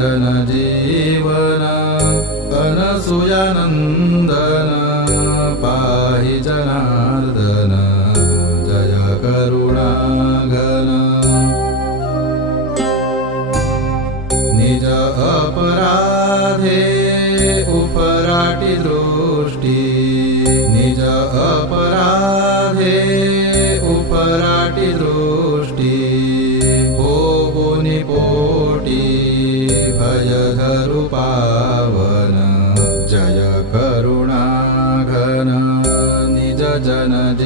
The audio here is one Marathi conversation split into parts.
जनजीवन जीवन पाहि जनार्दन जय करुणाघन। निज अपराधे उपराटि दृष्टि निज अपराधे उपराटि दृष्टि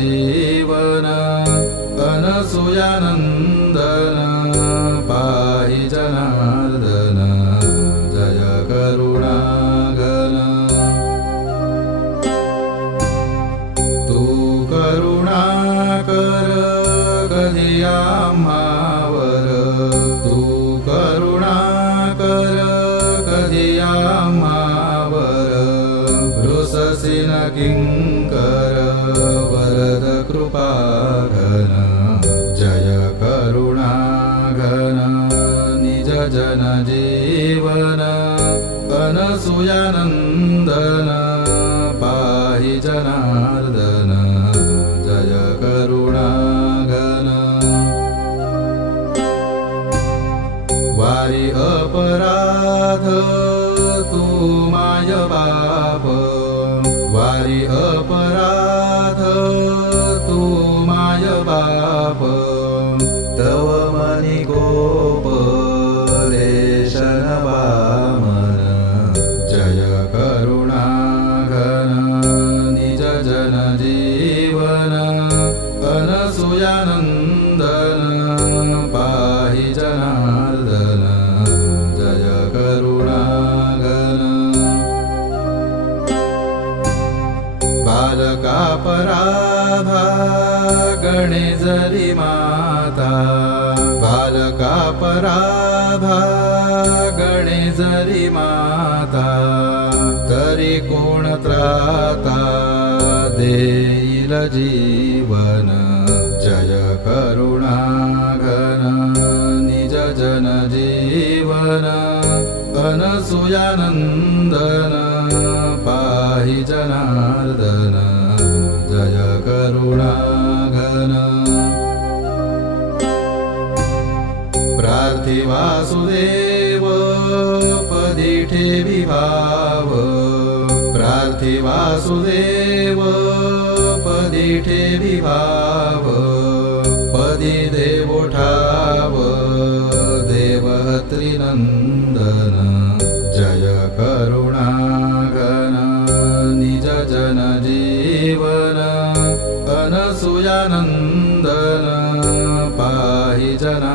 जीवन अनसुयानन्दन पाहि जनार्दन जय करुणाघन तू करुणा कर कधी आम्हावर तू करुणा कर कधी आम्हावर रोससी न अनसुयानन्दन पाहि जनार्दन जय करुणागन वारी अपराध तू माय बाप। वारी अपराध जन जीवन अनसुयानन्दन पाहि जनार्दन जय करुणागन। बालका पराभा गणे जरी माता बालकापराधा गणे जरी माता तरी कोण त्राता देयिलजीवन जय करुणाघन निज जन जीवन धनसुयानन्दन पाहि जनार्दन जय करुणाघन। प्रार्थिवासुदेवपदिठे विभाव। पार्थे वासुदेव पदिठे विभाव पदि देवोठाव देवत्रिनन्दन जय करुणागन निज जन जीवन अनसुयानन्दन पाहि जना